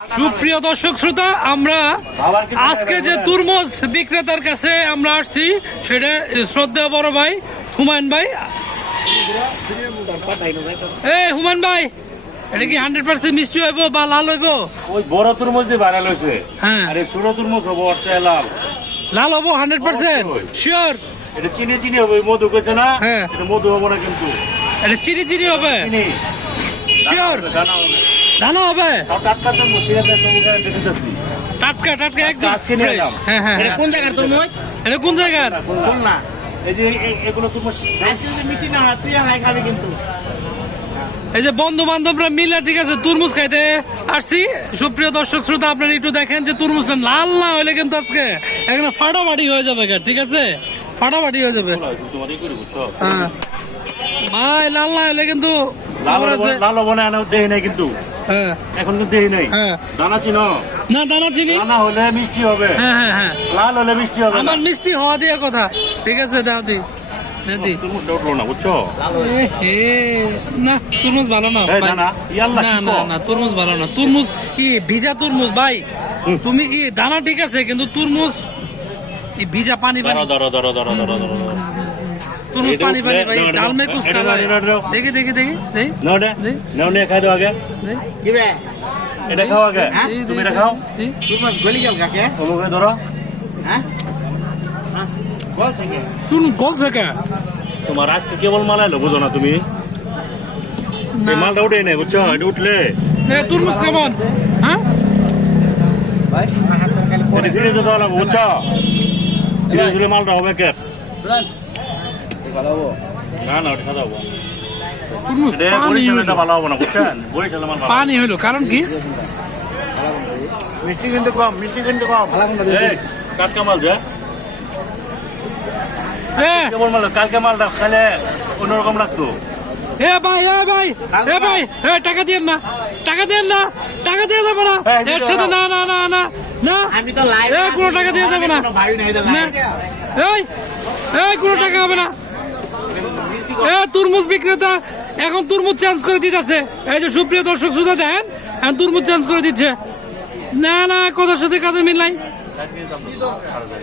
সুপ্রিয় দর্শক শ্রোতা, আমরা আজকে যে তুরমুজ বিক্রেতার কাছে আমরা আসছি সেটা শ্রদ্ধেয় বড় ভাই হুমায়ুন ভাই। এই হুমায়ুন ভাই, এটা কি 100% মিষ্টি হইব বা লাল হইব? ওই বড় তুরমুজ দিয়ে ভাইরাল হয়েছে। হ্যাঁ, আরে ছোট তুরমুজ হবো অর্থাৎ লাল লাল হবো 100% শিওর। এটা চিনি চিনি হবে, মধু কেছে না? হ্যাঁ। এটা মধু হবো না কিন্তু এটা চিনি চিনি হবে চিনি শিওর। দানা হবে। ধানো হবে তাও টাটকা তুরমুজ, ঠিক আছে? তোমাকে গ্যারান্টি দিতেছি। টাটকা টাটকা একদম আজকে নিয়ে fresh। এলাম। হ্যাঁ হ্যাঁ এটা হ্যাঁ। কোন জায়গার তরমুজ? এটা কোন জায়গার? খুলনা। এই যে এগুলো তুরমুজ আজকে যদি মিষ্টি না হয় তুই আর নাই খাবি কিন্তু। এই যে বন্ধু বান্ধবরা মিলে ঠিক আছে তুরমুজ খাইতে আসছি। সুপ্রিয় দর্শক শ্রোতা, আপনারা একটু দেখেন যে তুরমুজ লাল না হলে কিন্তু আজকে এখানে ফাটাফাটি হয়ে যাবে, ঠিক আছে? ফাটাফাটি হয়ে যাবে। তোমাদের করে বুঝছো? হ্যাঁ ভাই, লাল না হলে কিন্তু লাল খবর আছে। লাল হবো না, দেহি নাই কিন্তু হ্যাঁ এখন কিন্তু দেহি নাই। হ্যাঁ, দানা চিনো? না দানা চিনি। দানা হলে মিষ্টি হবে, হ্যাঁ হ্যাঁ হ্যাঁ, লাল হলে মিষ্টি হবে না। আমার মিষ্টি হওয়া দিয়ে কথা, ঠিক আছে? দাও দি দি। তুরমুজটা উঠলো না, বুঝছো? না তুরমুজ ভালো না এই ভাই। দানা, ইয়াল্লা না কি না কও? না, তুরমুজ ভালো না। তুরমুজ কি ভিজা তুরমুজ ভাই? তুমি কি দানা ঠিক আছে, কিন্তু তুরমুজ এই ভিজা পানি পানি। ধরো ধরো ধরো ধরো ধরো ধরো। তুরমুজ এটা পানি পানি উঠলে, ভাই, না, ডাল মে এটা, কুছ এটা, কালা এটা, এটা। দেখি দেখি দেখি দেখি নাও রে, জি। নাও নিয়ে খাই দাও আগে। কি বে? এটা খাও আগে, হ্যাঁ? তুমি এটা খাও। তরমুজ গলি গেল কাকে? ওগুলো ধরো। হ্যাঁ? বল থেকে। তুন গোল থেকে তোমার আজকে কেবল মাল এলো, বুঝো না তুমি? এই মালটা উঠে নেই, বুঝছো? এটা উঠলে তুরমুজ কেমন? হ্যাঁ এটা ধীরে ধীরে দেওয়া লাগবে, বুঝছো? ধীরে ধীরে মালটা হবে কে? না না, ওটা খাওয়া যাবো। তুরমুজ এটা পানি বরিশালেরটা হইলো, ভালো হবে না, বুঝছেন? বরিশালের মাল ভালো। পানি হইলো, কারণ কি? মিষ্টি কিন্তু কম, মিষ্টি কিন্তু কম। এই, কাটকা মাল যে এ কেবল মাল, কালকে মালটা খেলে অন্যরকম লাগতো। এ ভাই, এ ভাই, এ ভাই, এ টাকা দিয়েন না, টাকা দিয়েন না, টাকা দিয়ে যাবে না হ্যাঁ, দিয়ে একসাথে। দাও। না না না না না, আমি তো লাইভ এ কোনো টাকা দিয়ে যাবে না। ভাবি নাই তো না, লাইভ। এই এই কোনো টাকা হবে না। মিষ্টি এ তুরমুজ বিক্রেতা এখন তুরমুজ চেঞ্জ করে দিতেছে। এই যে সুপ্রিয় দর্শক শ্রোতা দেখেন, এখন তুরমুজ চেঞ্জ করে দিচ্ছে। না না, কথার সাথে কাজে মিল নাই।